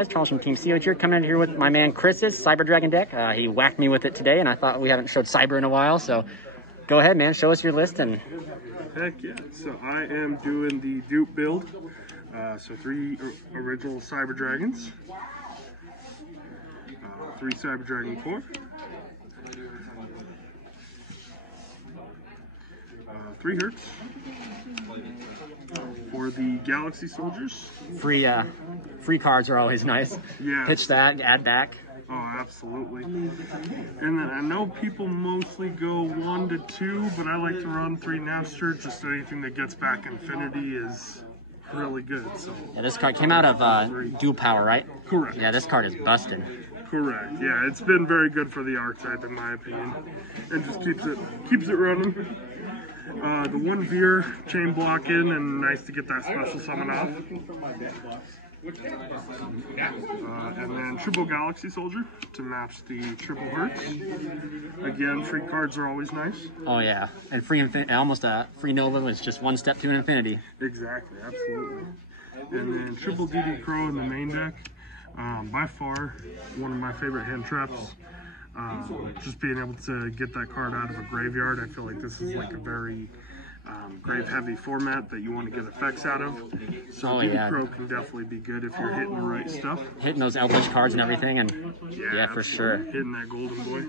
guys, Charles from Team Sea here, coming in here with my man Chris's Cyber Dragon deck. He whacked me with it today, and I thought we haven't showed Cyber in a while, so go ahead, man, show us your list. And heck yeah, so I am doing the dupe build, so 3 original Cyber Dragons, 3 Cyber Dragon core, 3 Hertz for the Galaxy Soldiers. Free cards are always nice. Yeah. Pitch that, add back. Oh, absolutely. And then I know people mostly go 1 to 2, but I like to run 3 Napster. Just anything that gets back Infinity is really good. So yeah, this card came out of Dual Power, right? Correct. Yeah, this card is busted. Correct. Yeah, it's been very good for the archetype in my opinion, and just keeps it running. The 1 Veer chain block in, and nice to get that special summon off. And then triple Galaxy Soldier to match the triple Hertz. Again, free cards are always nice. Oh yeah, and almost a free Nova is just 1 step to an Infinity. Exactly, absolutely. And then triple DD Crow in the main deck. By far, one of my favorite hand traps. Just being able to get that card out of a graveyard, I feel like this is like a very grave heavy format that you want to get effects out of. So DD Crow can definitely be good if you're hitting the right stuff. Hitting those Elvish cards and everything, and yeah for sure. Hitting that golden boy.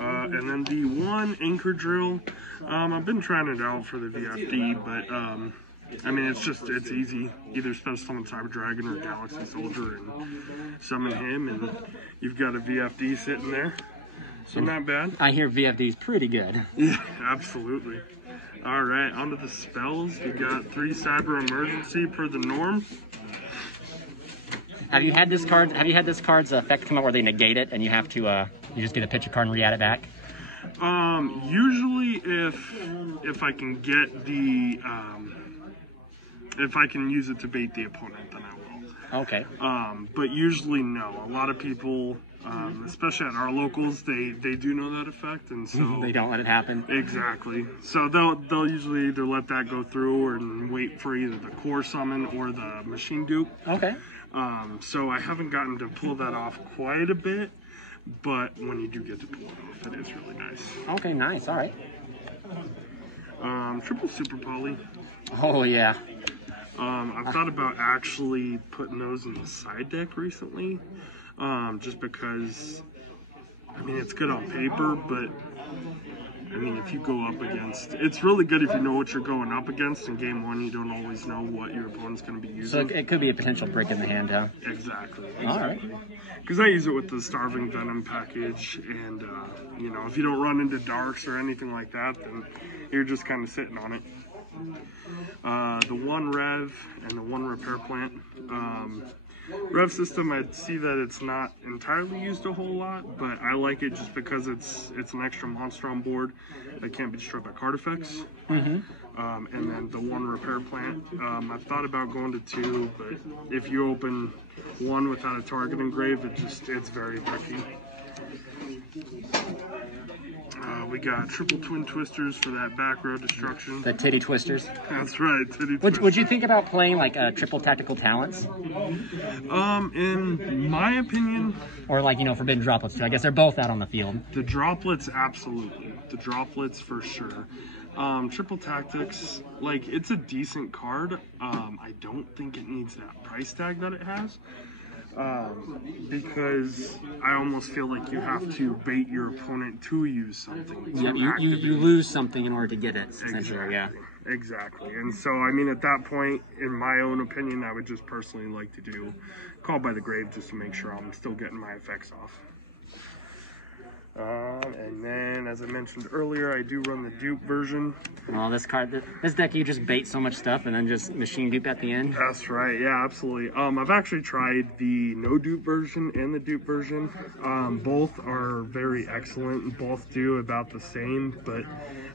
And then the 1 Anchor Drill. I've been trying it out for the VFD, but I mean, it's easy. Either special summon Cyber Dragon or Galaxy Soldier and summon him, and you've got a VFD sitting there. So not bad. I hear VFD is pretty good. Yeah, absolutely. All right, onto the spells. We got 3 Cyber Emergency per the norm. Have you had this card's effect come out where they negate it and you have to you just get a picture card and re-add it back? Usually if I can get the if I can use it to bait the opponent, then I will. Okay. But usually no. A lot of people, especially at our locals, they do know that effect, and so they don't let it happen. Exactly. So they'll usually either let that go through or wait for either the core summon or the machine dupe. Okay. So I haven't gotten to pull that off quite a bit, but when you do get to pull it off, it is really nice. Okay, nice. All right. Triple Super Poly. Oh yeah. I've thought about actually putting those in the side deck recently, just because, I mean, it's good on paper, but, I mean, if you go up against, it's really good if you know what you're going up against. In game 1, you don't always know what your opponent's going to be using. So it could be a potential brick in the hand, huh? Exactly. All right. Because I use it with the Starving Venom package, and, you know, if you don't run into darks or anything like that, then you're just kind of sitting on it. The 1 Rev and the 1 Repair Plant. Rev system, I see that it's not entirely used a whole lot, but I like it just because it's an extra monster on board that can't be destroyed by card effects. And then the 1 Repair Plant. I've thought about going to 2, but if you open 1 without a target engraved, it's very tricky. We got triple Twin Twisters for that back row destruction. The titty twisters. That's right, titty twisters. Would you think about playing like triple tactical talents? In my opinion, or like, you know, Forbidden Droplets too. I guess they're both out on the field. The droplets, absolutely. The droplets for sure. Triple Tactics, like, it's a decent card. I don't think it needs that price tag that it has. Because I almost feel like you have to bait your opponent to use something. Yeah, you lose something in order to get it, essentially, yeah. Exactly. And so, I mean, at that point, in my own opinion, I would just personally like to do Call by the Grave just to make sure I'm still getting my effects off. And then, as I mentioned earlier, I do run the dupe version. Well, this deck, you just bait so much stuff and then just machine dupe at the end. That's right, yeah, absolutely. I've actually tried the no dupe version and the dupe version. Both are very excellent. Both do about the same, but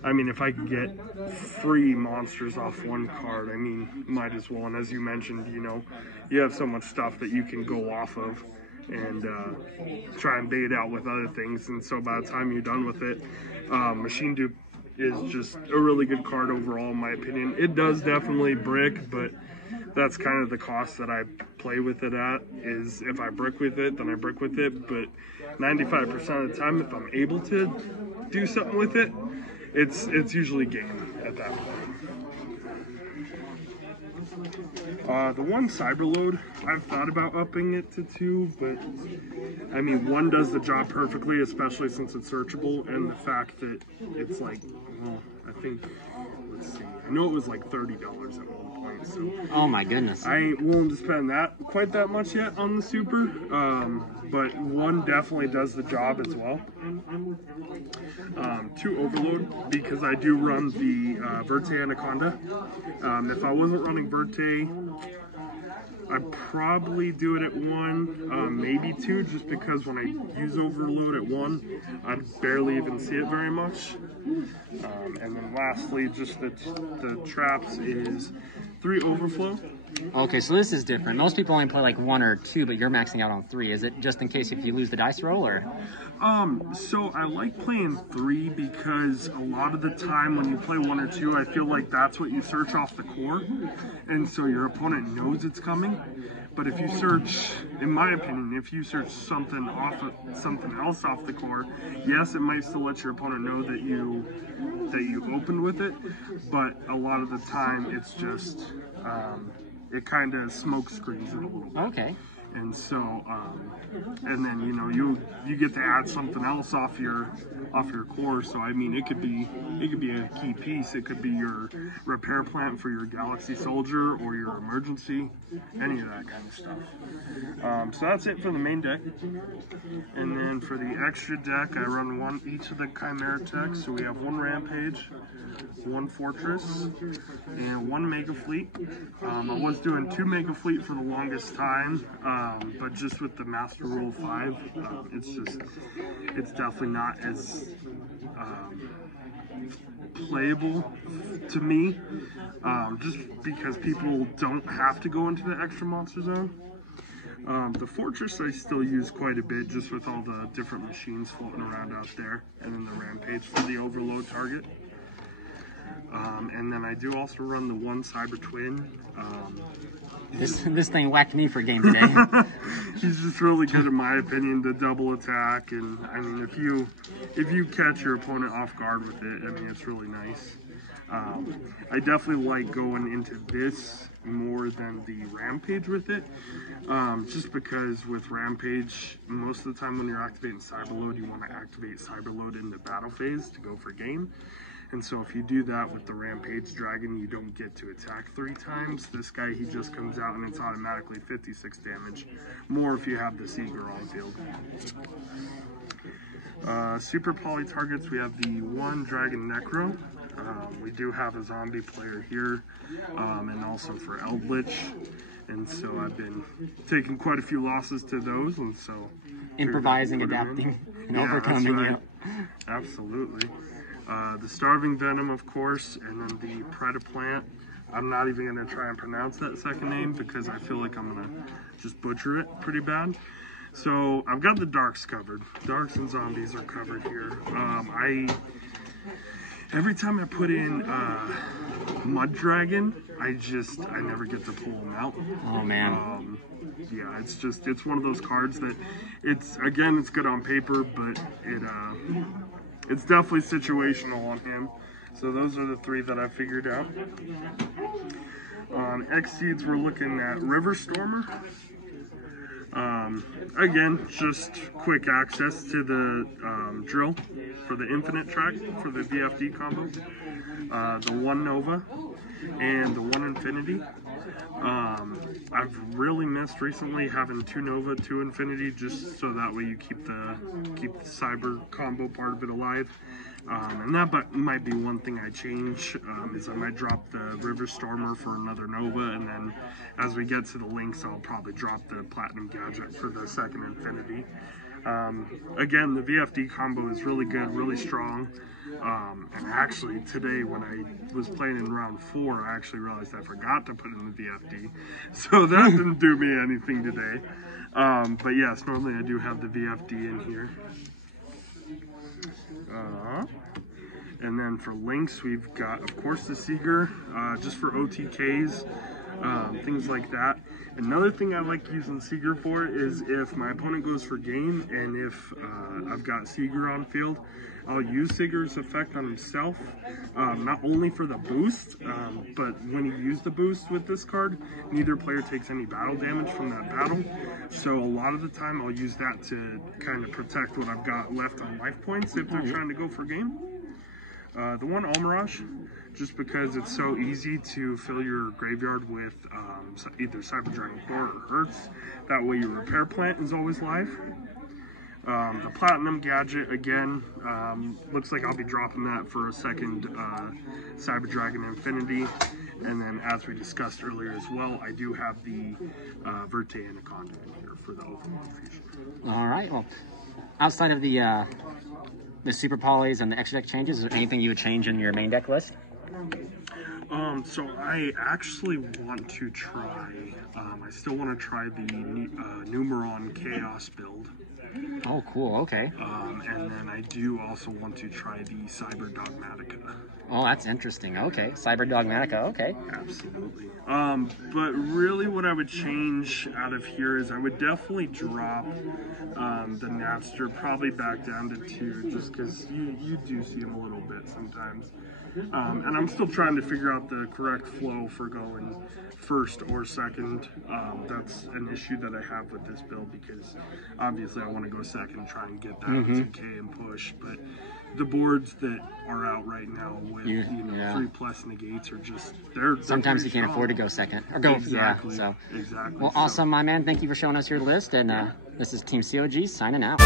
I mean, if I could get free monsters off 1 card, I mean, might as well. And as you mentioned, you know, you have so much stuff that you can go off of and try and bait it out with other things, and so by the time you're done with it, Machine Dupe is just a really good card overall in my opinion. It does definitely brick, but that's kind of the cost that I play with it at, is if I brick with it, then I brick with it. But 95% of the time, if I'm able to do something with it, it's usually game at that point. The one Cyberload, I've thought about upping it to 2, but I mean, 1 does the job perfectly, especially since it's searchable, and the fact that it's like, well, I think, let's see, I know it was like $30 at one point, so. Oh my goodness. I ain't willing to spend quite that much yet on the Super, but 1 definitely does the job as well. 2 Overload, because I do run the Verte Anaconda. If I wasn't running Verte, I'd probably do it at 1, maybe 2, just because when I use Overload at 1, I barely even see it very much. And then lastly, just the traps is 3 Overflow. Okay, so this is different. Most people only play like 1 or 2, but you're maxing out on 3. Is it just in case if you lose the dice roll, or? So I like playing 3 because a lot of the time when you play 1 or 2, I feel like that's what you search off the core, and so your opponent knows it's coming. But if you search, in my opinion, if you search something else off the core, yes, it might still let your opponent know that you opened with it, but a lot of the time it's just it kind of smoke screens it a little bit. Okay. And so, and then you get to add something else off your core. So I mean, it could be a key piece. It could be your repair plant for your Galaxy Soldier or your emergency, any of that kind of stuff. So that's it for the main deck. And then for the extra deck, I run each of the Chimera techs. So we have 1 Rampage, 1 Fortress, and 1 Mega Fleet. I was doing 2 Mega Fleet for the longest time. But just with the Master Rule 5, it's definitely not as playable to me, just because people don't have to go into the extra monster zone. The Fortress I still use quite a bit, just with all the different machines floating around out there, and then the Rampage for the overload target. And then I do also run the 1 Cyber Twin. This thing whacked me for a game today. He's just really good, in my opinion, to double attack, and I mean, if you catch your opponent off guard with it, I mean, it's really nice. I definitely like going into this more than the Rampage with it, just because with Rampage, most of the time when you're activating Cyberload, you want to activate Cyberload in the battle phase to go for game. And so if you do that with the Rampage Dragon, you don't get to attack 3 times. This guy, he just comes out and it's automatically 56 damage. More if you have the Seeger on field. Super poly targets, we have the 1 Dragon Necro. We do have a zombie player here, and also for Eldritch. And so I've been taking quite a few losses to those, and so... Improvising, adapting, and overcoming, right. Absolutely. The Starving Venom, of course, and then the Predaplant. I'm not even going to try and pronounce that second name because I feel like I'm going to just butcher it pretty bad. So I've got the Darks covered. Darks and Zombies are covered here. Every time I put in Mud Dragon, I never get to pull them out. Oh man. Yeah, it's one of those cards that it's good on paper, but it's definitely situational on him. So those are the 3 that I figured out. On X-Seeds, we're looking at River Stormer. Again, just quick access to the drill for the infinite track for the VFD combo. The 1 Nova and the 1 Infinity. I've really missed recently having 2 Nova, 2 Infinity, just so that way you keep the cyber combo part of it alive. And that might be one thing I change, is I might drop the River Stormer for another Nova, and then as we get to the links, I'll probably drop the Platinum Gadget for the 2nd Infinity. Again, the VFD combo is really good, really strong. And actually today when I was playing in round 4, I actually realized I forgot to put in the VFD. So that didn't do me anything today. But yes, normally I do have the VFD in here. And then for links, we've got, of course, the Seeger, just for OTKs, things like that. Another thing I like using Seeger for is if my opponent goes for game and if I've got Seeger on field, I'll use Seeger's effect on himself, not only for the boost, but when you use the boost with this card, neither player takes any battle damage from that battle. So a lot of the time I'll use that to kind of protect what I've got left on life points if they're trying to go for game. The one Almirage, just because it's so easy to fill your graveyard with either Cyber Dragon Core or Hertz. That way your repair plant is always live. The Platinum Gadget, again, looks like I'll be dropping that for a second Cyber Dragon Infinity. And then, as we discussed earlier as well, I do have the Verte Anaconda in here for the Overlord Fusion. All right. Well, outside of the Super Polys and the extra deck changes, is there anything you would change in your main deck list? So I actually want to try, I still want to try the Numeron Chaos build. Oh, cool. Okay. And then I do also want to try the Cyber Dogmatica. Oh, that's interesting. Okay. Cyber Dogmatica. Okay. Absolutely. But really what I would change out of here is I would definitely drop the Napster probably back down to 2, just because you do see him a little bit sometimes. And I'm still trying to figure out the correct flow for going first or second. That's an issue that I have with this build, because obviously I want to go second and try and get that 2K and push. But the boards that are out right now with 3+ negates are just they're sometimes you can't afford to go second or go exactly. So exactly. Well, awesome, my man. Thank you for showing us your list, and this is Team COG signing out.